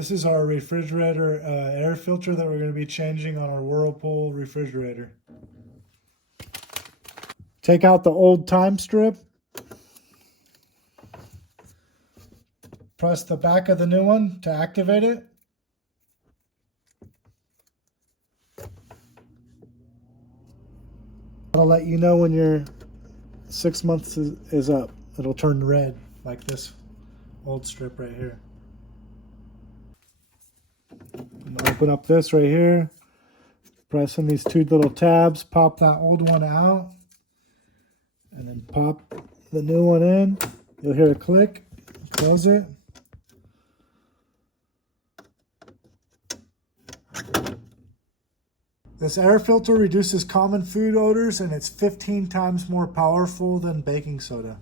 This is our refrigerator air filter that we're going to be changing on our Whirlpool refrigerator. Take out the old time strip. Press the back of the new one to activate it. It'll let you know when your 6 months is up. It'll turn red like this old strip right here. Open up this right here. Press in these two little tabs. Pop that old one out. And then pop the new one in. You'll hear a click. Close it. This air filter reduces common food odors and it's 15 times more powerful than baking soda.